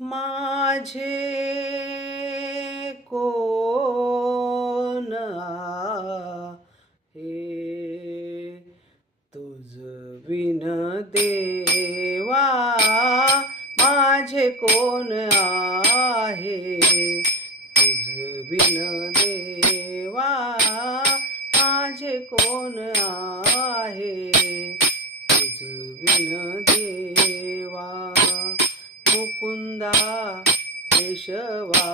माझे कोण आहे तुझ बिन देवा, माझे कोण आहे तुझ बिन देवा, माझे कोण आहे तुझ बिन देवा. मुकुंदा केशवा,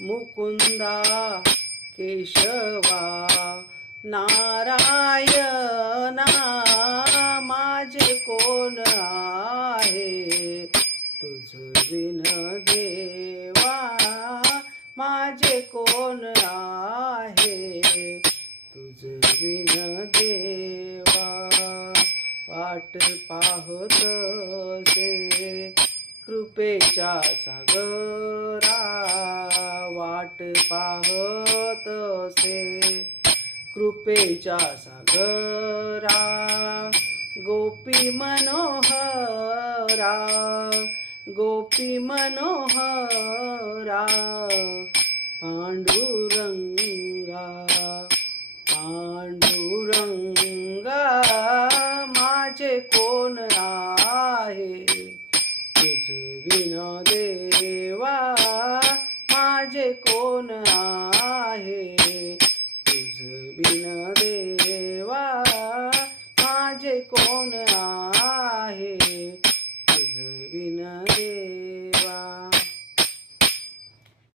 मुकुंदा केशवा, नारायणा, माझे कोण आहे तुझ बिन देवा, माझे कोण आहे तुझ बिन देवा. वाट पाहतसे कृपेच्या सागरा, वाट पाहतसे कृपेच्या सागरा. गोपी मनोहरा, गोपी मनोहरा, पांडुरंगा, पांडुरंगा, माझे कोण आहे तुझ बिन देवा, माझे कोण आहे